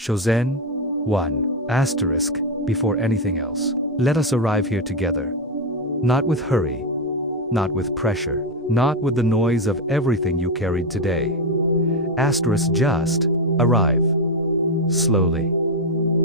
Chosen one, asterisk, before anything else. Let us arrive here together. Not with hurry, not with pressure, not with the noise of everything you carried today. Asterisk, just arrive. Slowly,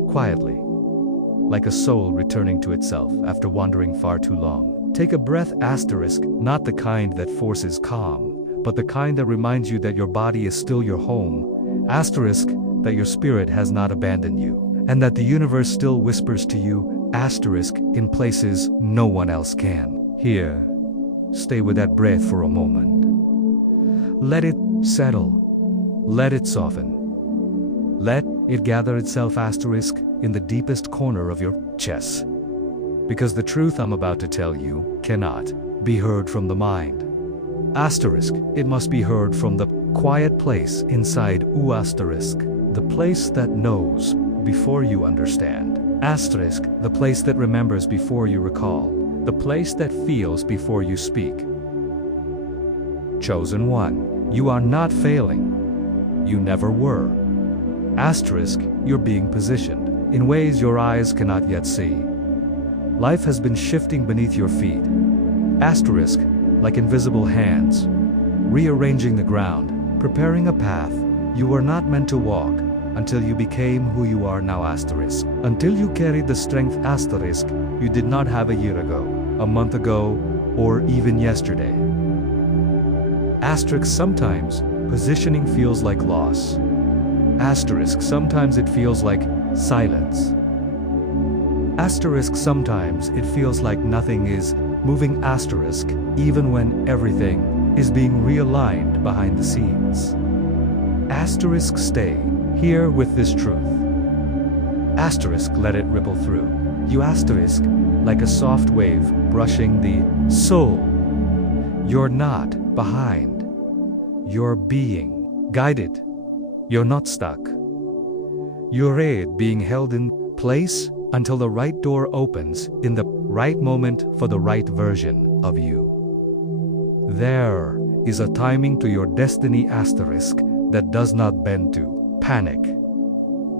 quietly, like a soul returning to itself after wandering far too long. Take a breath, asterisk, not the kind that forces calm, but the kind that reminds you that your body is still your home. Asterisk, that your spirit has not abandoned you, and that the universe still whispers to you, asterisk, in places no one else can. Here, stay with that breath for a moment. Let it settle. Let it soften. Let it gather itself, asterisk, in the deepest corner of your chest. Because the truth I'm about to tell you cannot be heard from the mind. Asterisk, it must be heard from the quiet place inside U asterisk, the place that knows before you understand. Asterisk, the place that remembers before you recall, the place that feels before you speak. Chosen one, you are not failing. You never were. Asterisk, you're being positioned in ways your eyes cannot yet see. Life has been shifting beneath your feet. Asterisk, like invisible hands, rearranging the ground, preparing a path you were not meant to walk until you became who you are now, asterisk. Until you carried the strength, asterisk, you did not have a year ago, a month ago, or even yesterday. Asterisk, sometimes positioning feels like loss. Asterisk, sometimes it feels like silence. Asterisk, sometimes it feels like nothing is moving, asterisk, even when everything is being realigned behind the scenes. Asterisk, stay here with this truth. Asterisk, let it ripple through you, asterisk, like a soft wave brushing the soul. You're not behind. You're being guided. You're not stuck. You're being held in place until the right door opens in the right moment for the right version of you. There is a timing to your destiny, asterisk, that does not bend to panic.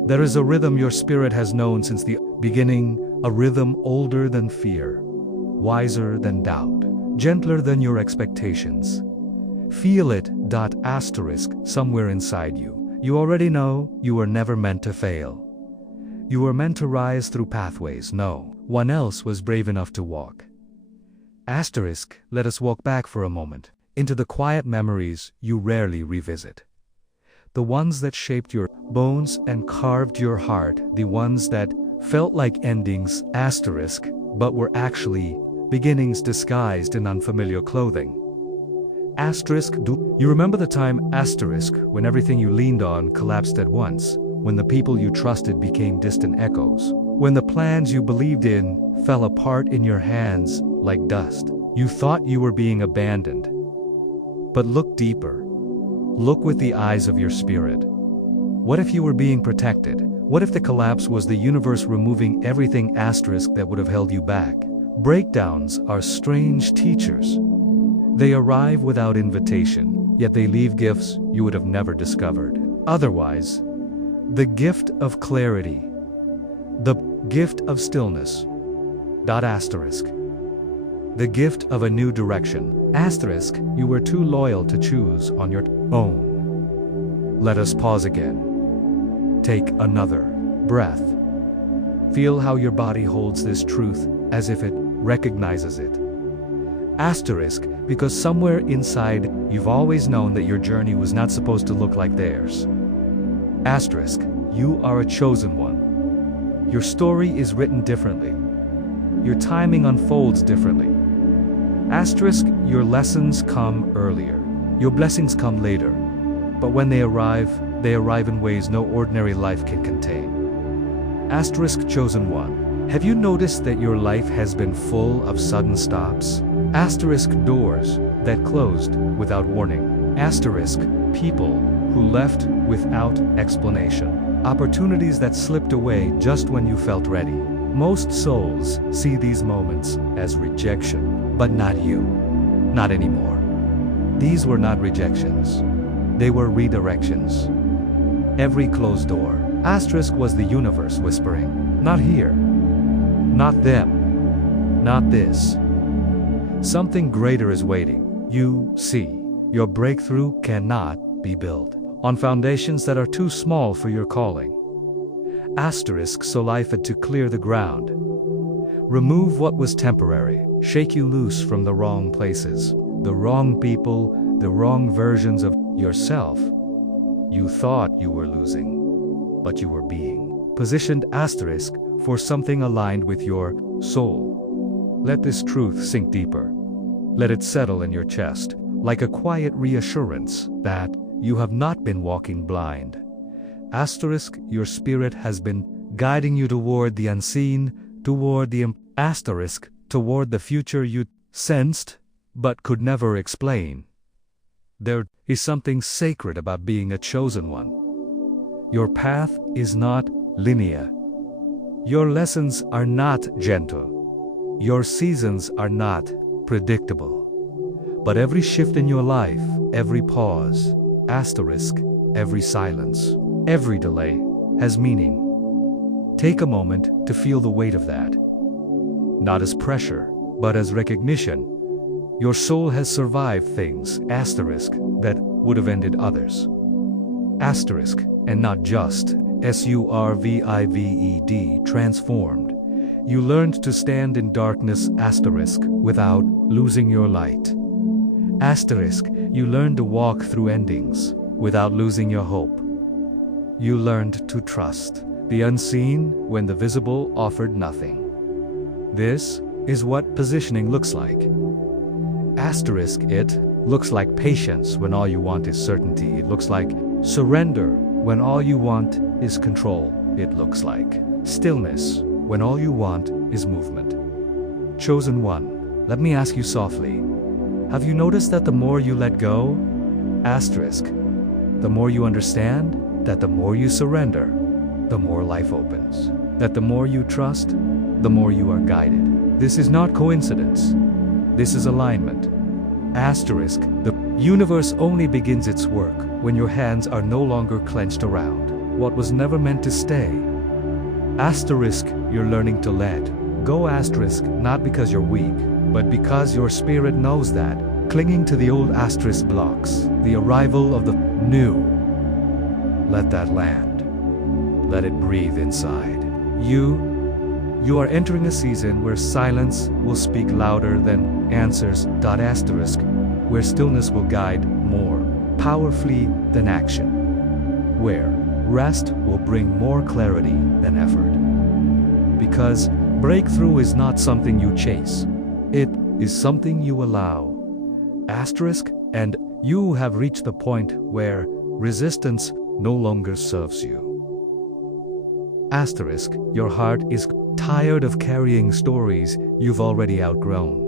There is a rhythm your spirit has known since the beginning, a rhythm older than fear, wiser than doubt, gentler than your expectations. Feel it, asterisk, somewhere inside you. You already know you were never meant to fail. You were meant to rise through pathways no one else was brave enough to walk. Asterisk, let us walk back for a moment, into the quiet memories you rarely revisit. The ones that shaped your bones and carved your heart, the ones that felt like endings, asterisk, but were actually beginnings disguised in unfamiliar clothing. Asterisk, do you remember the time, asterisk, when everything you leaned on collapsed at once? When the people you trusted became distant echoes? When the plans you believed in fell apart in your hands like dust? You thought you were being abandoned. But look deeper. Look with the eyes of your spirit. What if you were being protected? What if the collapse was the universe removing everything, asterisk, that would have held you back? Breakdowns are strange teachers. They arrive without invitation, yet they leave gifts you would have never discovered otherwise. The gift of clarity. The gift of stillness. Asterisk. The gift of a new direction. Asterisk, you were too loyal to choose on your own. Let us pause again. Take another breath. Feel how your body holds this truth as if it recognizes it. Asterisk, because somewhere inside you've always known that your journey was not supposed to look like theirs. Asterisk, you are a chosen one. Your story is written differently. Your timing unfolds differently. Asterisk, your lessons come earlier. Your blessings come later. But when they arrive in ways no ordinary life can contain. Asterisk, chosen one. Have you noticed that your life has been full of sudden stops? Asterisk, doors that closed without warning. Asterisk, people who left without explanation. Opportunities that slipped away just when you felt ready. Most souls see these moments as rejection, but not you. Not anymore. These were not rejections. They were redirections. Every closed door, Asterisk was the universe whispering, not here, not them, not this. Something greater is waiting. You see, your breakthrough cannot be built on foundations that are too small for your calling. Asterisk so life had to clear the ground. Remove what was temporary, shake you loose from the wrong places, the wrong people, the wrong versions of yourself. You thought you were losing, but you were being positioned asterisk for something aligned with your soul. Let this truth sink deeper. Let it settle in your chest, like a quiet reassurance that you have not been walking blind. Asterisk, your spirit has been guiding you toward the unseen, toward the asterisk, toward the future you sensed, but could never explain. There is something sacred about being a chosen one. Your path is not linear. Your lessons are not gentle. Your seasons are not predictable. But every shift in your life, every pause, asterisk, every silence, every delay, has meaning. Take a moment to feel the weight of that. Not as pressure, but as recognition. Your soul has survived things, asterisk, that would have ended others. Asterisk, and not just, survived, transformed. You learned to stand in darkness, asterisk, without losing your light. Asterisk, you learned to walk through endings, without losing your hope. You learned to trust the unseen when the visible offered nothing. This is what positioning looks like. Asterisk, it looks like patience when all you want is certainty. It looks like surrender when all you want is control. It looks like stillness when all you want is movement. Chosen one, let me ask you softly, have you noticed that the more you let go, asterisk, the more you understand, that the more you surrender, the more life opens, that the more you trust, the more you are guided. This is not coincidence. This is alignment. Asterisk, the universe only begins its work when your hands are no longer clenched around what was never meant to stay. Asterisk, you're learning to let go, asterisk, not because you're weak, but because your spirit knows that clinging to the old asterisk blocks the arrival of the new. Let that land. Let it breathe inside. You are entering a season where silence will speak louder than answers, asterisk, where stillness will guide more powerfully than action, where rest will bring more clarity than effort. Because breakthrough is not something you chase, it is something you allow. Asterisk, and you have reached the point where resistance no longer serves you. Asterisk, your heart is tired of carrying stories you've already outgrown.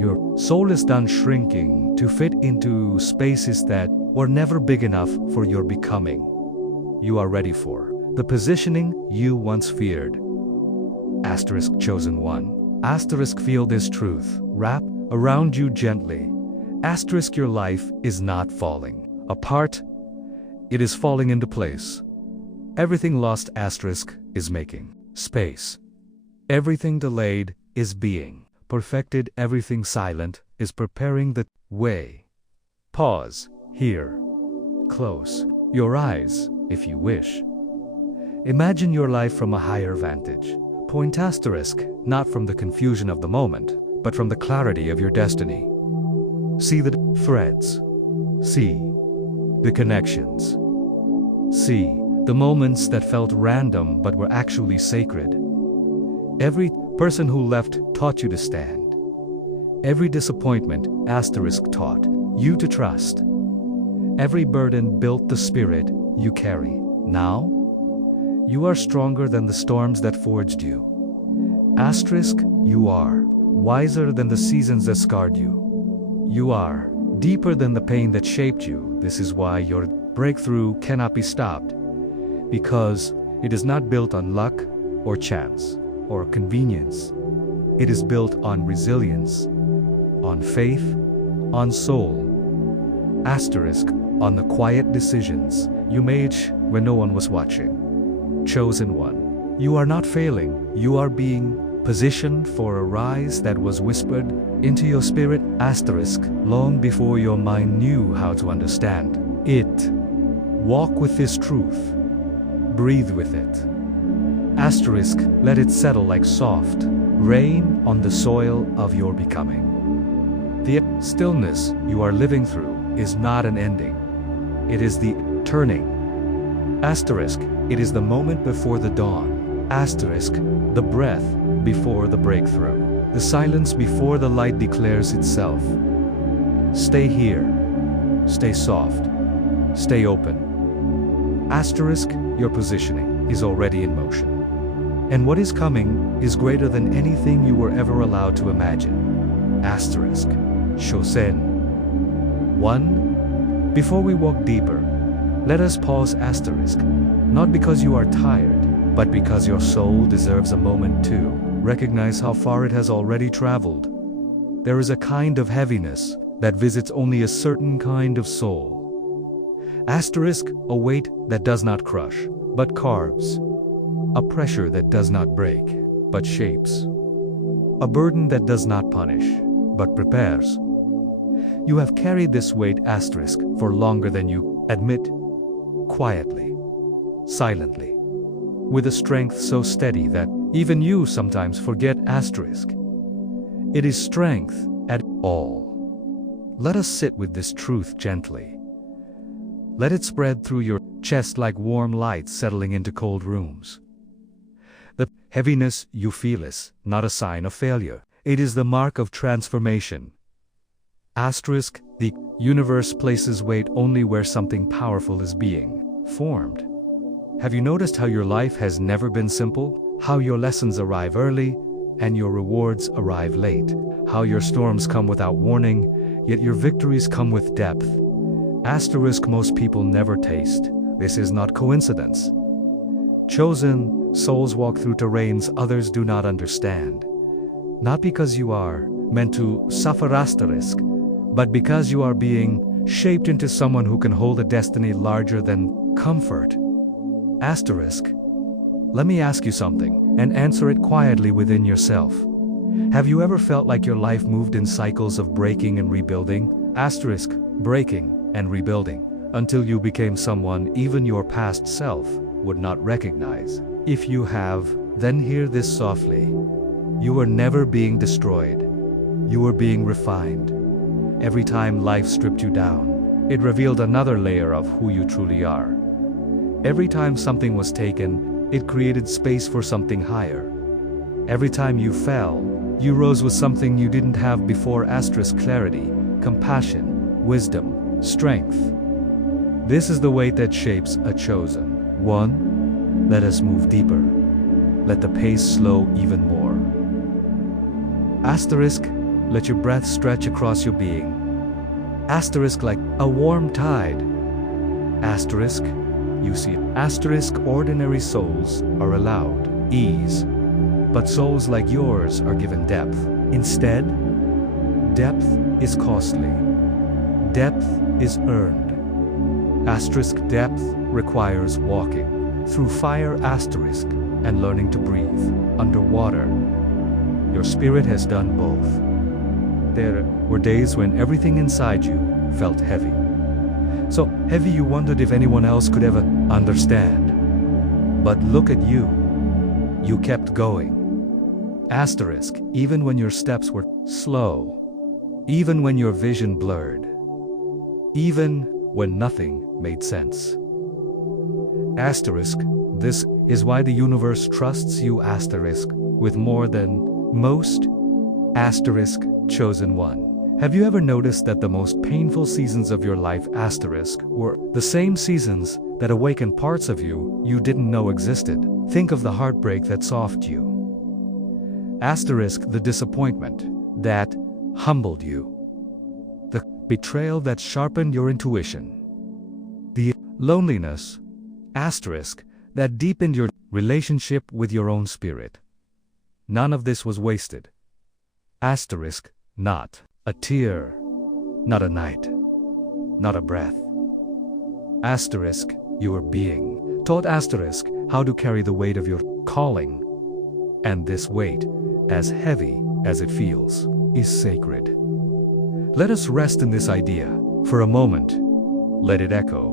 Your soul is done shrinking to fit into spaces that were never big enough for your becoming. You are ready for the positioning you once feared. Asterisk, chosen one. Asterisk, feel this truth wrap around you gently. Asterisk, your life is not falling apart. It is falling into place. Everything lost, asterisk, is making space. Everything delayed is being perfected. Everything silent is preparing the way. Pause here. Close your eyes if you wish. Imagine your life from a higher vantage point, asterisk, not from the confusion of the moment, but from the clarity of your destiny. See the threads. See the connections. See the moments that felt random but were actually sacred. Every person who left taught you to stand. Every disappointment, asterisk, taught you to trust. Every burden built the spirit you carry. Now, you are stronger than the storms that forged you. Asterisk, you are wiser than the seasons that scarred you. You are deeper than the pain that shaped you. This is why your breakthrough cannot be stopped. Because it is not built on luck or chance or convenience. It is built on resilience, on faith, on soul. Asterisk, on the quiet decisions you made when no one was watching. Chosen one, you are not failing, you are being positioned for a rise that was whispered into your spirit long before your mind knew how to understand it. Walk with this truth. Breathe with it. Let it settle like soft rain on the soil of your becoming. The stillness you are living through is not an ending. It is the turning. It is the moment before the dawn. The breath before the breakthrough. The silence before the light declares itself. Stay here. Stay soft. Stay open. Your positioning is already in motion. And what is coming is greater than anything you were ever allowed to imagine. Shosen. 1. Before we walk deeper, let us pause not because you are tired, but because your soul deserves a moment to recognize how far it has already traveled. There is a kind of heaviness that visits only a certain kind of soul. A weight that does not crush, but carves. A pressure that does not break, but shapes. A burden that does not punish, but prepares. You have carried this weight for longer than you admit, quietly, silently, with a strength so steady that even you sometimes forget It is strength at all. Let us sit with this truth gently. Let it spread through your chest like warm lights settling into cold rooms. The heaviness you feel is not a sign of failure. It is the mark of transformation. The universe places weight only where something powerful is being formed. Have you noticed how your life has never been simple? How your lessons arrive early and your rewards arrive late? How your storms come without warning, yet your victories come with depth? Most people never taste. This is not coincidence. Chosen souls walk through terrains others do not understand. Not because you are meant to suffer but because you are being shaped into someone who can hold a destiny larger than comfort. Let me ask you something, and answer it quietly within yourself. Have you ever felt like your life moved in cycles of breaking and rebuilding? Breaking and rebuilding, until you became someone even your past self would not recognize. If you have, then hear this softly. You were never being destroyed. You were being refined. Every time life stripped you down, it revealed another layer of who you truly are. Every time something was taken, it created space for something higher. Every time you fell, you rose with something you didn't have before. Clarity, compassion, wisdom, strength. This is the weight that shapes a chosen one. Let us move deeper. Let the pace slow even more. Let your breath stretch across your being. Like a warm tide. You see, ordinary souls are allowed ease, but souls like yours are given depth. Instead, depth is costly. Depth is earned. Depth requires walking through fire and learning to breathe underwater. Your spirit has done both. There were days when everything inside you felt heavy. So heavy you wondered if anyone else could ever understand. But look at you. You kept going. Even when your steps were slow. Even when your vision blurred. Even when nothing made sense. This is why the universe trusts you with more than most. Chosen one. Have you ever noticed that the most painful seasons of your life were the same seasons that awakened parts of you you didn't know existed? Think of the heartbreak that softened you. The disappointment that humbled you. The betrayal that sharpened your intuition. The loneliness, that deepened your relationship with your own spirit. None of this was wasted. Not a tear, not a night, not a breath. You were being taught asterisk how to carry the weight of your calling. And this weight, as heavy as it feels, is sacred. Let us rest in this idea for a moment. Let it echo.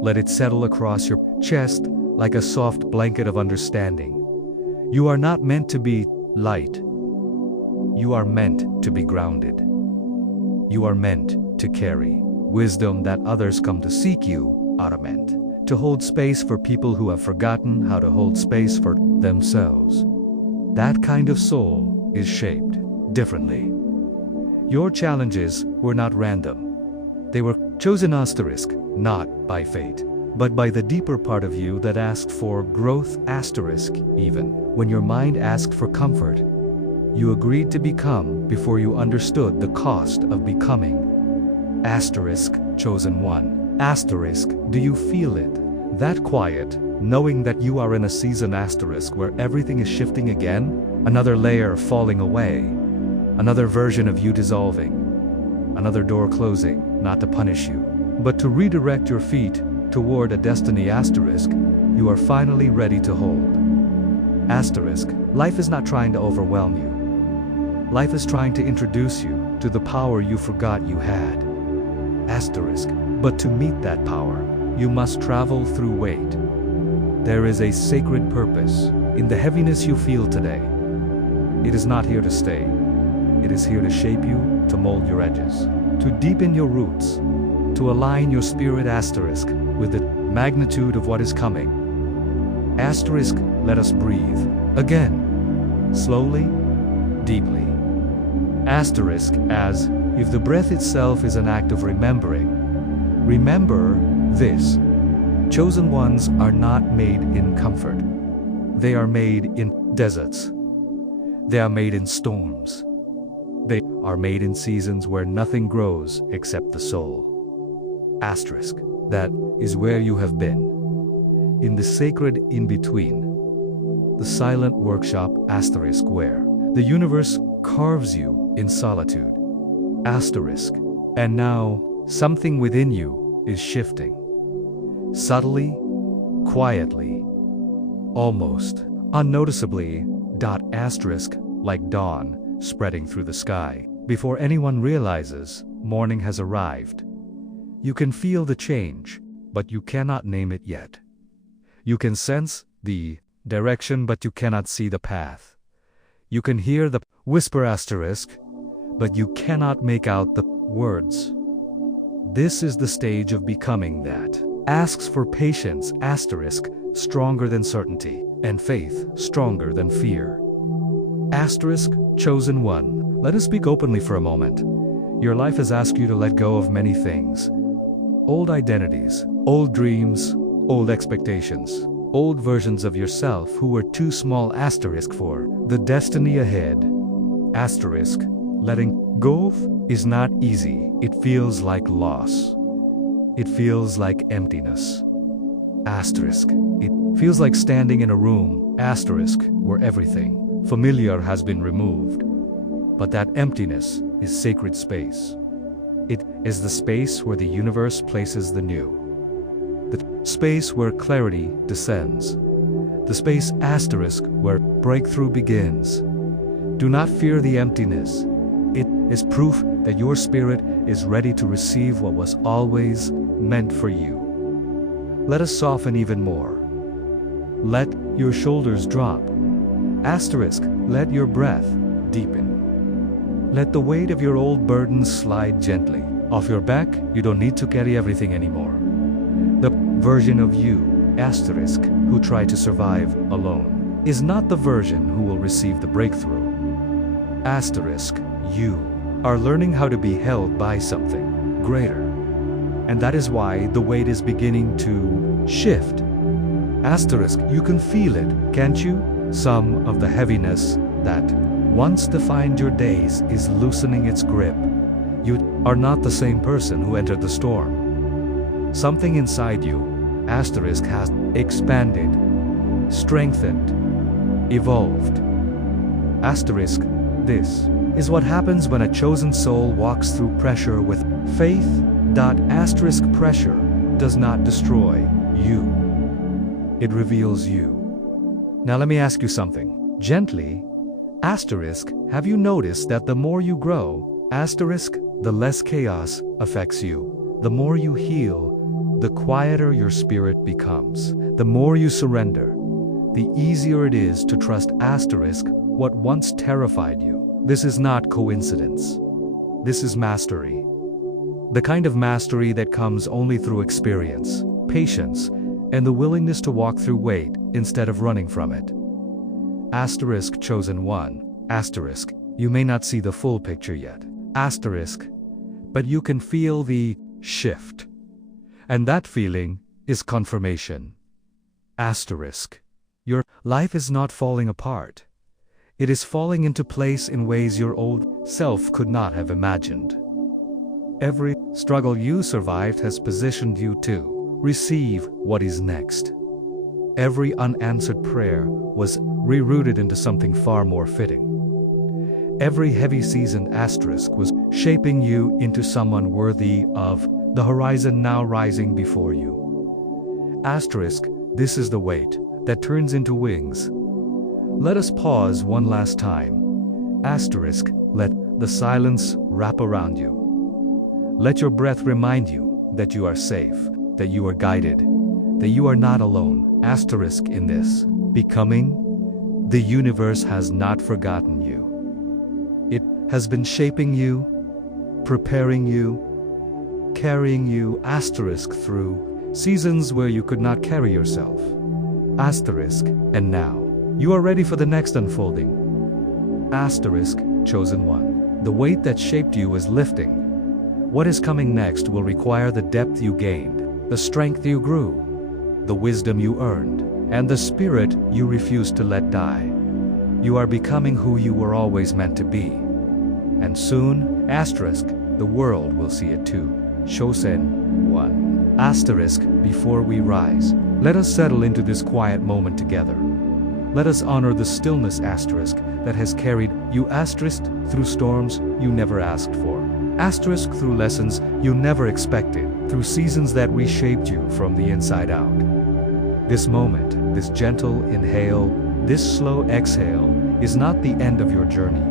Let it settle across your chest like a soft blanket of understanding. You are not meant to be light. You are meant to be grounded. You are meant to carry wisdom that others come to seek you are meant to hold space for people who have forgotten how to hold space for themselves. That kind of soul is shaped differently. Your challenges were not random. They were chosen asterisk, not by fate, but by the deeper part of you that asked for growth asterisk. Even when your mind asked for comfort, you agreed to become before you understood the cost of becoming. Asterisk, chosen one. Asterisk, do you feel it? That quiet, knowing that you are in a season asterisk where everything is shifting again, another layer falling away, another version of you dissolving, another door closing, not to punish you, but to redirect your feet toward a destiny asterisk you are finally ready to hold. Asterisk, life is not trying to overwhelm you. Life is trying to introduce you to the power you forgot you had. Asterisk, but to meet that power, you must travel through weight. There is a sacred purpose in the heaviness you feel today. It is not here to stay. It is here to shape you, to mold your edges, to deepen your roots, to align your spirit asterisk with the magnitude of what is coming. Asterisk, let us breathe again, slowly, deeply. Asterisk, as if the breath itself is an act of remembering. Remember this: chosen ones are not made in comfort. They are made in deserts. They are made in storms. They are made in seasons where nothing grows except the soul. Asterisk, that is where you have been. In the sacred in-between. The silent workshop asterisk where the universe carves you in solitude. Asterisk, and now something within you is shifting. Subtly, quietly, almost unnoticeably. Asterisk, like dawn spreading through the sky. Before anyone realizes, morning has arrived. You can feel the change, but you cannot name it yet. You can sense the direction, but you cannot see the path. You can hear the whisper asterisk, but you cannot make out the words. This is the stage of becoming that asks for patience asterisk, stronger than certainty, and faith stronger than fear. Asterisk, chosen one. Let us speak openly for a moment. Your life has asked you to let go of many things. Old identities, old dreams, old expectations, old versions of yourself who were too small asterisk for the destiny ahead. Asterisk, letting go is not easy. It feels like loss. It feels like emptiness. Asterisk, it feels like standing in a room, asterisk, where everything familiar has been removed. But that emptiness is sacred space. It is the space where the universe places the new. The space where clarity descends. The space asterisk where breakthrough begins. Do not fear the emptiness. It is proof that your spirit is ready to receive what was always meant for you. Let us soften even more. Let your shoulders drop. Asterisk, let your breath deepen. Let the weight of your old burdens slide gently off your back. You don't need to carry everything anymore. The version of you, asterisk, who tried to survive alone, is not the version who will receive the breakthrough. Asterisk, you are learning how to be held by something greater. And that is why the weight is beginning to shift. Asterisk, you can feel it, can't you? Some of the heaviness that once defined your days is loosening its grip. You are not the same person who entered the storm. Something inside you, asterisk, has expanded, strengthened, evolved. Asterisk, this is what happens when a chosen soul walks through pressure with faith. Asterisk, pressure does not destroy you. it reveals you. Now let me ask you something. Gently, asterisk, have you noticed that the more you grow, asterisk, the less chaos affects you? The more you heal, the quieter your spirit becomes. The more you surrender, the easier it is to trust asterisk what once terrified you. This is not coincidence. This is mastery. The kind of mastery that comes only through experience, patience, and the willingness to walk through weight instead of running from it. Asterisk chosen one. Asterisk, you may not see the full picture yet. Asterisk, but you can feel the shift. And that feeling is confirmation. Asterisk, your life is not falling apart. It is falling into place in ways your old self could not have imagined. Every struggle you survived has positioned you to receive what is next. Every unanswered prayer was rerouted into something far more fitting. Every heavy seasoned asterisk was shaping you into someone worthy of the horizon now rising before you. Asterisk, this is the weight that turns into wings. Let us pause one last time. Asterisk, let the silence wrap around you. Let your breath remind you that you are safe, that you are guided, that you are not alone. Asterisk in this becoming, the universe has not forgotten you. It has been shaping you, preparing you, carrying you, asterisk, through seasons where you could not carry yourself. Asterisk, and now, you are ready for the next unfolding. Asterisk, chosen one. The weight that shaped you is lifting. What is coming next will require the depth you gained, the strength you grew, the wisdom you earned, and the spirit you refused to let die. You are becoming who you were always meant to be. And soon, asterisk, the world will see it too. Chosen one. Asterisk, before we rise, let us settle into this quiet moment together. Let us honor the stillness, asterisk, that has carried you, asterisk, through storms you never asked for. Asterisk, through lessons you never expected, through seasons that reshaped you from the inside out. This moment, this gentle inhale, this slow exhale, is not the end of your journey.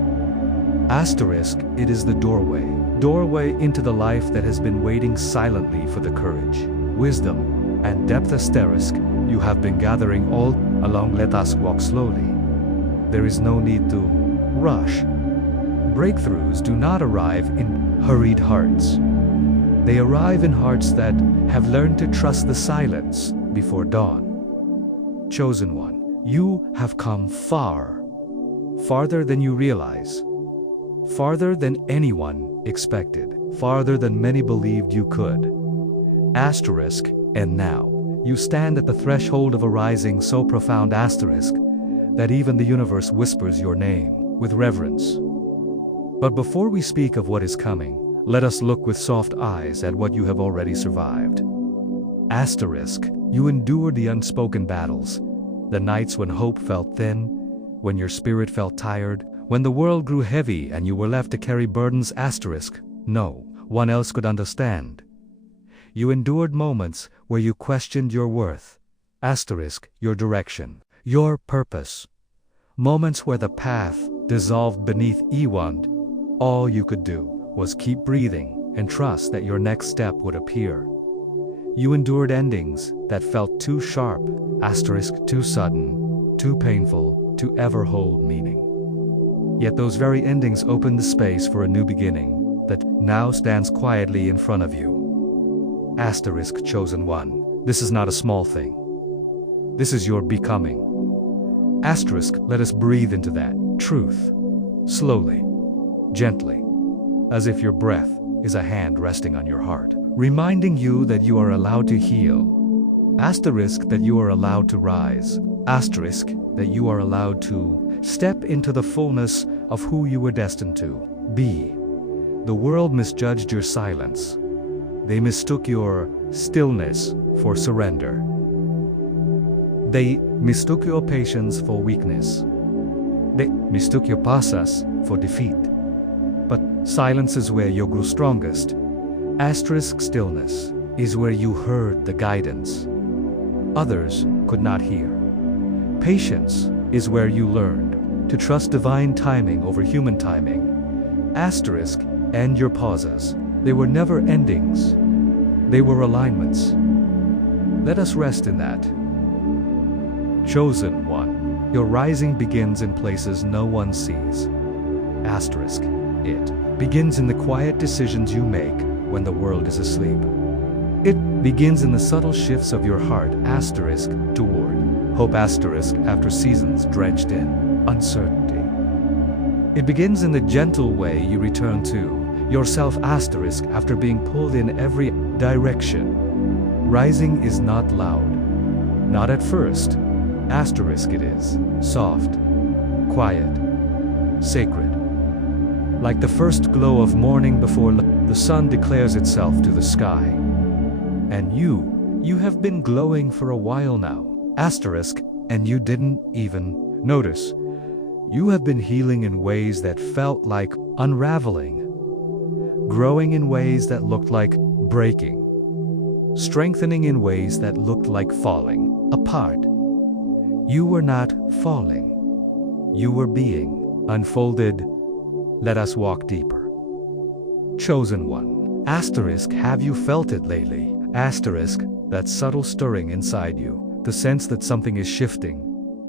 Asterisk, it is the doorway into the life that has been waiting silently for the courage, wisdom, and depth, asterisk, you have been gathering all along. Let us walk slowly. There is no need to rush. Breakthroughs do not arrive in hurried hearts. They arrive in hearts that have learned to trust the silence before dawn. Chosen one, you have come far, farther than you realize, farther than anyone expected, farther than many believed you could. Asterisk, and now, you stand at the threshold of a rising so profound, asterisk, that even the universe whispers your name with reverence. But before we speak of what is coming, let us look with soft eyes at what you have already survived. Asterisk, you endured the unspoken battles, the nights when hope felt thin, when your spirit felt tired, when the world grew heavy and you were left to carry burdens, asterisk, no one else could understand. You endured moments where you questioned your worth, asterisk, your direction, your purpose. Moments where the path dissolved beneath Ewand. All you could do was keep breathing and trust that your next step would appear. You endured endings that felt too sharp, asterisk, too sudden, too painful to ever hold meaning. Yet those very endings opened the space for a new beginning that now stands quietly in front of you. Asterisk, chosen one, this is not a small thing. This is your becoming. Asterisk, let us breathe into that truth, slowly, gently, as if your breath is a hand resting on your heart, reminding you that you are allowed to heal. Asterisk, that you are allowed to rise. Asterisk, that you are allowed to step into the fullness of who you were destined to be. The world misjudged your silence. They mistook your stillness for surrender. They mistook your patience for weakness. They mistook your pasas for defeat. But silence is where you grew strongest. Asterisk, stillness is where you heard the guidance. Others could not hear. Patience is where you learned to trust divine timing over human timing. Asterisk, and your pauses. They were never endings. They were alignments. Let us rest in that. Chosen one, your rising begins in places no one sees. Asterisk, it begins in the quiet decisions you make when the world is asleep. It begins in the subtle shifts of your heart, asterisk, toward hope, asterisk, after seasons drenched in uncertainty. It begins in the gentle way you return to yourself, asterisk, after being pulled in every direction. Rising is not loud. Not at first. Asterisk, it is soft, quiet, sacred. Like the first glow of morning before the sun declares itself to the sky. And you have been glowing for a while now. Asterisk, and you didn't even notice. You have been healing in ways that felt like unraveling, growing in ways that looked like breaking, strengthening in ways that looked like falling apart. You were not falling. You were being unfolded. Let us walk deeper. Chosen one. Asterisk, have you felt it lately? Asterisk, that subtle stirring inside you, the sense that something is shifting,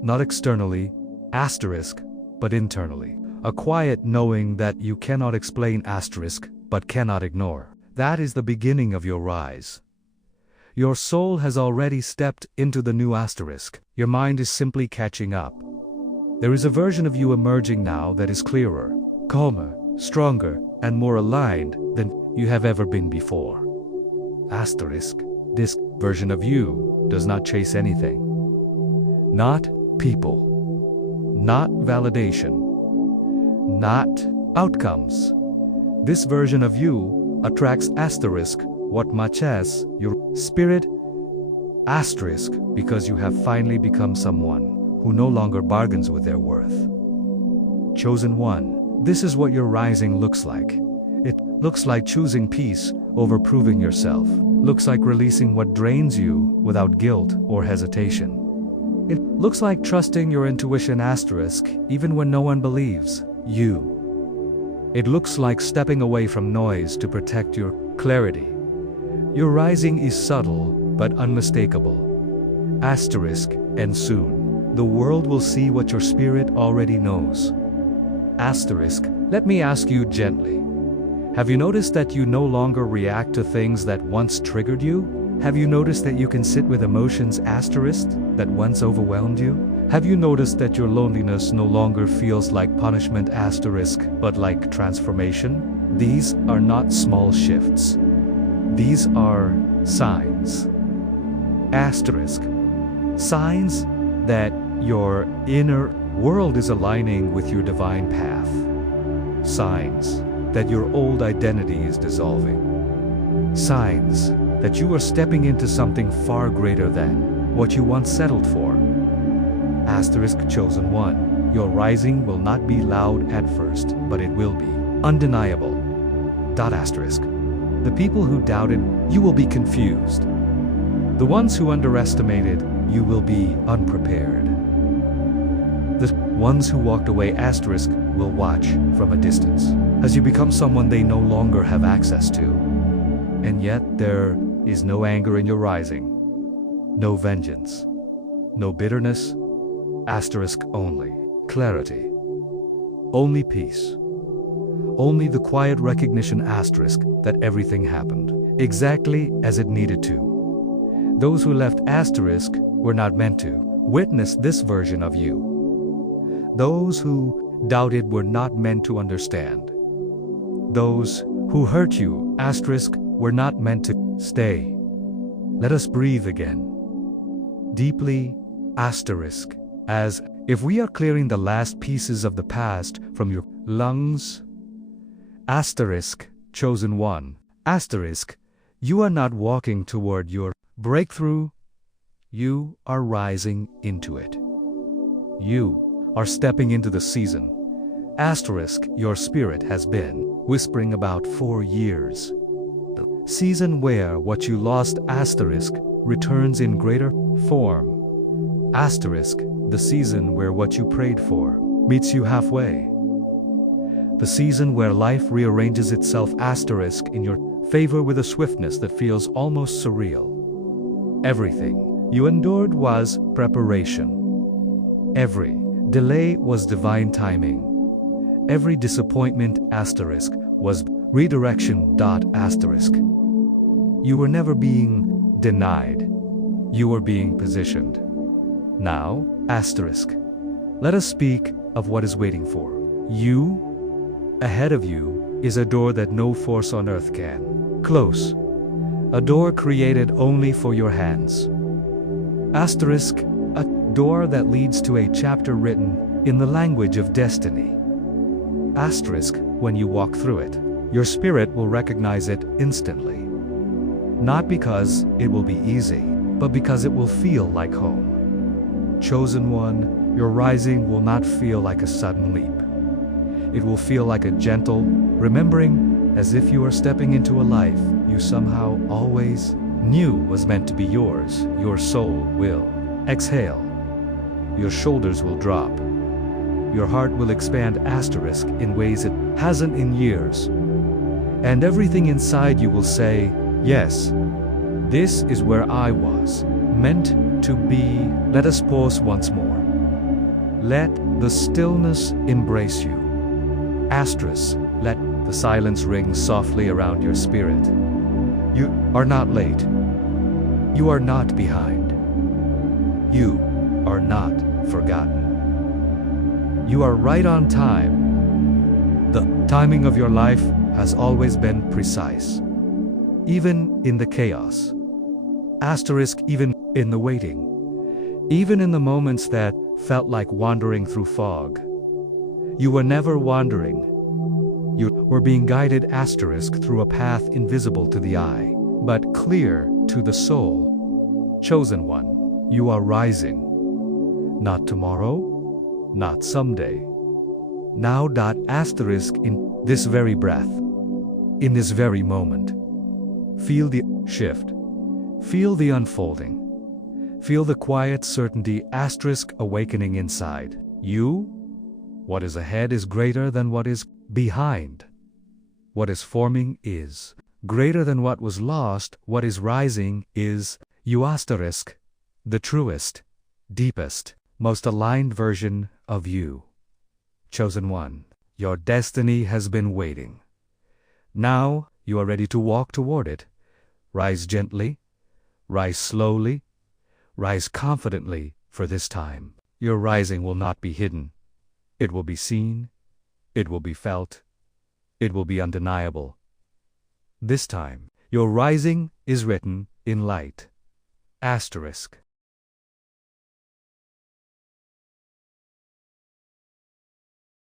not externally, asterisk, but internally. A quiet knowing that you cannot explain, asterisk, but cannot ignore. That is the beginning of your rise. Your soul has already stepped into the new, asterisk. Your mind is simply catching up. There is a version of you emerging now that is clearer, calmer, stronger, and more aligned than you have ever been before. Asterisk, this version of you does not chase anything. Not people. Not validation. Not outcomes. This version of you attracts, asterisk, what much as your spirit, asterisk, because you have finally become someone who no longer bargains with their worth. Chosen one, this is what your rising looks like. It looks like choosing peace over proving yourself. Looks like releasing what drains you without guilt or hesitation. It looks like trusting your intuition, asterisk, even when no one believes you. It looks like stepping away from noise to protect your clarity. Your rising is subtle but unmistakable. Asterisk, and soon, the world will see what your spirit already knows. Asterisk, let me ask you gently. Have you noticed that you no longer react to things that once triggered you? Have you noticed that you can sit with emotions, asterisk, that once overwhelmed you? Have you noticed that your loneliness no longer feels like punishment, asterisk, but like transformation? These are not small shifts. These are signs. Asterisk. Signs that your inner world is aligning with your divine path. Signs that your old identity is dissolving. Signs that you are stepping into something far greater than what you once settled for. Asterisk, chosen one, your rising will not be loud at first, but it will be undeniable. Asterisk. The people who doubted, you will be confused. The ones who underestimated, you will be unprepared. The ones who walked away, asterisk, will watch from a distance as you become someone they no longer have access to. And yet there is no anger in your rising, no vengeance, no bitterness, asterisk, only clarity, only peace, only the quiet recognition, asterisk, that everything happened exactly as it needed to. Those who left, asterisk, were not meant to witness this version of you. Those who doubted were not meant to understand. Those who hurt you, asterisk, were not meant to stay. Let us breathe again. Deeply, asterisk, as if we are clearing the last pieces of the past from your lungs. Asterisk, chosen one, asterisk, you are not walking toward your breakthrough. You are rising into it. You are stepping into the season, asterisk, your spirit has been whispering about for years. The season where what you lost, asterisk, returns in greater form. Asterisk, the season where what you prayed for meets you halfway. The season where life rearranges itself asterisk in your favor with a swiftness that feels almost surreal. Everything you endured was preparation. Every delay was divine timing. Every disappointment asterisk was redirection. Asterisk. You were never being denied. You were being positioned. Now, asterisk. Let us speak of what is waiting for you. Ahead of you is a door that no force on earth can close. A door created only for your hands. Asterisk, a door that leads to a chapter written in the language of destiny. Asterisk, when you walk through it, your spirit will recognize it instantly. Not because it will be easy, but because it will feel like home. Chosen one, your rising will not feel like a sudden leap. It will feel like a gentle, remembering, as if you are stepping into a life you somehow always knew was meant to be yours. Your soul will exhale. Your shoulders will drop. Your heart will expand asterisk in ways it hasn't in years. And everything inside you will say, yes, this is where I was meant to be. Let us pause once more. Let the stillness embrace you. Asterisk, let the silence ring softly around your spirit. You are not late. You are not behind. You are not forgotten. You are right on time. The timing of your life has always been precise. Even in the chaos. Asterisk, even in the waiting. Even in the moments that felt like wandering through fog. You were never wandering. You were being guided asterisk through a path invisible to the eye, but clear to the soul. Chosen one, you are rising. Not tomorrow, not someday. Now. Asterisk in this very breath. In this very moment. Feel the shift. Feel the unfolding. Feel the quiet certainty asterisk awakening inside. You? What is ahead is greater than what is behind. What is forming is greater than what was lost. What is rising is you asterisk, the truest, deepest, most aligned version of you. Chosen one, your destiny has been waiting. Now you are ready to walk toward it. Rise gently, rise slowly, rise confidently, for this time. Your rising will not be hidden. It will be seen, it will be felt, it will be undeniable. This time, your rising is written in light. Asterisk.